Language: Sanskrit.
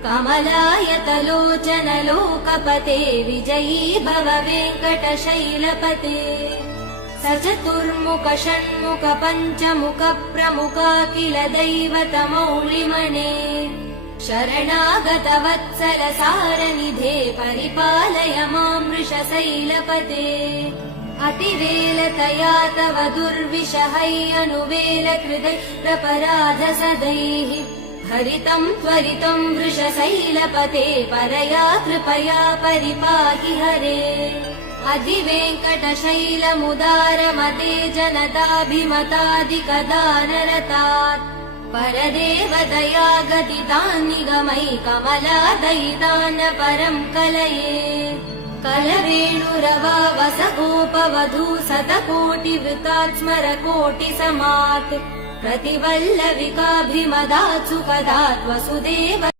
कमलायतलोचन लोकपते विजयी भव वेङ्कटशैलपते स चतुर्मुख षण्मुख पञ्चमुख प्रमुखाखिल दैवतमौलिमने शरणागत वत्सल सारनिधे परिपालय मां वृषशैलपते अतिवेलतया तव दुर्विषहै अनुवेल कृतैरपराध सदैः हरितं त्वरितं वृषशैलपते परया कृपया परिपाहि हरे अधिवेङ्कटशैलमुदारमते जनताभिमतादिकदानरतात् परदेवदया गदितान् निगमै कमलादयितान् परं कलये कलवेणुरवा वसगोपवधू शतकोटिवृतात् स्मरकोटिसमात् प्रतिवल्लविकाभिमदात् सुखदात् वसुदेव